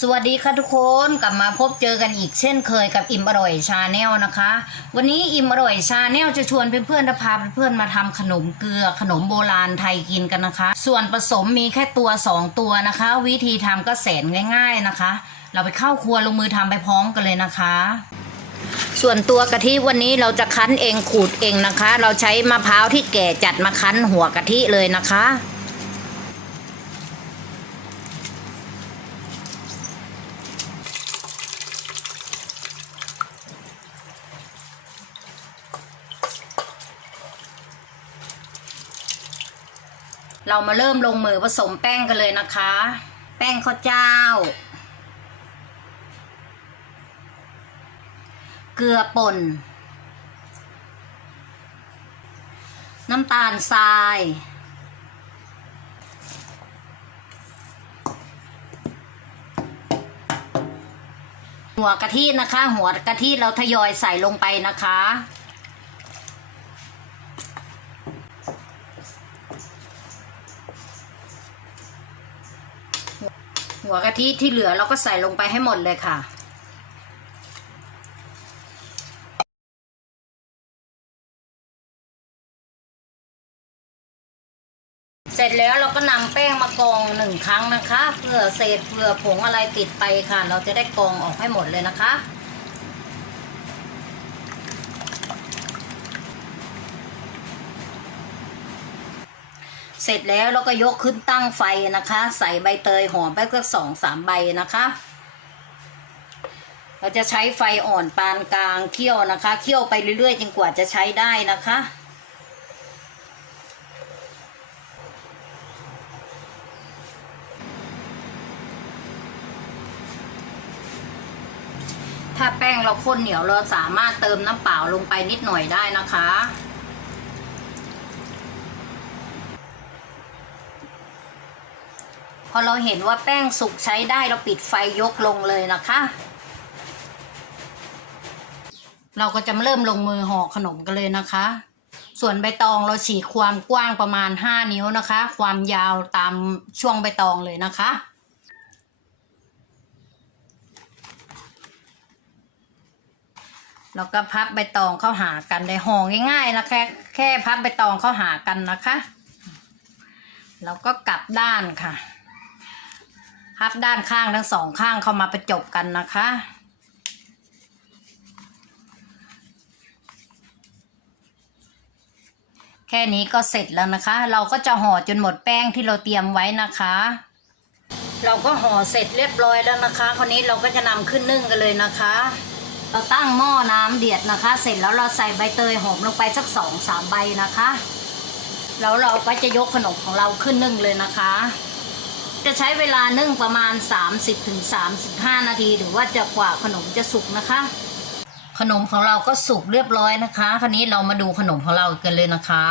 สวัสดีค่ะทุกคนกลับมาพบเจอกันอีกเช่นเคยกับอิ่มอร่อยชาแนลนะคะ วันนี้อิ่มอร่อยชาแนลจะชวนเพื่อนๆจะพาเพื่อนๆมาทำขนมเกลือขนมโบราณไทยกินกันนะคะ ส่วนผสมมีแค่ตัวสองตัวนะคะ วิธีทำก็แสนง่าย ๆนะคะ เราไปเข้าครัวลงมือทำไปพร้อมกันเลยนะคะ ส่วนตัวกะทิวันนี้เราจะคั้นเองขูดเองนะคะ เราใช้มะพร้าวที่แก่จัดมาคั้นหัวกะทิเลยนะคะ เรามาเริ่มลงมือผสมแป้งกันเลยนะคะ แป้งข้าวเจ้า เกลือป่น น้ำตาลทราย หัวกะทินะคะ หัวกะทิเราทยอยใส่ลงไปนะคะ หัวกะทิที่เหลือเราก็ใส่ลงไปให้หมดเลยค่ะเสร็จแล้วเราก็นำแป้งมากรองหนึ่งครั้งนะคะเพื่อเศษเพื่อผงอะไรติดไปค่ะ เราจะได้กรองออกให้หมดเลยนะคะ เสร็จแล้วเราก็ยกขึ้นตั้งไฟนะคะ ใส่ใบเตยหอมไปสักสองสามใบนะคะ เราจะใช้ไฟอ่อนปานกลางเคี่ยวนะคะเคี่ยวไปเรื่อยๆจนกว่าจะใช้ได้นะคะถ้าแป้งเราข้นเหนียวเราสามารถเติมน้ำเปล่าลงไปนิดหน่อยได้นะคะ อเราเห็นว่าแป้งสุกใช้ได้เราปิดไฟยกลงเลยนะคะ เราก็จะเริ่มลงมือห่อขนมกันเลยนะคะ ส่วนใบตองเราฉีกความกว้างประมาณ 5 นิ้วนะคะ ความยาวตามช่วงใบตองเลยนะคะแล้วก็พับใบตองเข้าหากันได้ห่อง่ายๆนะแค่แค่พับใบตองเข้าหากันนะคะ แล้วก็กลับด้านค่ะ พับด้านข้างทั้งสองข้างเข้ามาประจบกันนะคะ แค่นี้ก็เสร็จแล้วนะคะ เราก็จะห่อจนหมดแป้งที่เราเตรียมไว้นะคะ เราก็ห่อเสร็จเรียบร้อยแล้วนะคะ คราวนี้เราก็จะนำขึ้นนึ่งกันเลยนะคะ เราตั้งหม้อน้ำเดือดนะคะ เสร็จแล้วเราใส่ใบเตยหอมลงไปสักสองสามใบนะคะ แล้วเราก็จะยกขนมของเราขึ้นนึ่งเลยนะคะ จะใช้เวลานึ่งประมาณ 30-35ถึง35 นาทีหรือว่าจะกว่าขนมจะสุกนะคะ ขนมของเราก็สุกเรียบร้อยนะคะ คราวนี้เรามาดูขนมของเรากันเลยนะคะ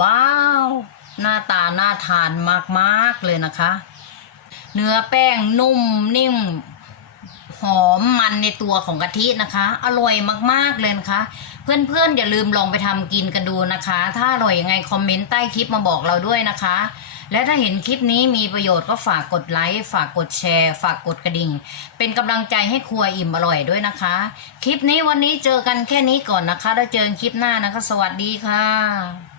ว้าว หน้าตาน่าทานมากๆเลยนะคะ เนื้อแป้งนุ่มนิ่ม หอมมันในตัวของกะทินะคะ อร่อยมากๆเลยนะคะ เพื่อนๆอย่าลืมลองไปทำกินกันดูนะคะ ถ้าอร่อยยังไงคอมเมนต์ใต้คลิปมาบอกเราด้วยนะคะ และถ้าเห็นคลิปนี้มีประโยชน์ก็ฝากกดไลค์ฝากกดแชร์ ฝากกดกระดิ่ง เป็นกำลังใจให้ครัวอิ่มอร่อยด้วยนะคะ คลิปนี้วันนี้เจอกันแค่นี้ก่อนนะคะ แล้วเจอกันคลิปหน้านะคะ สวัสดีค่ะ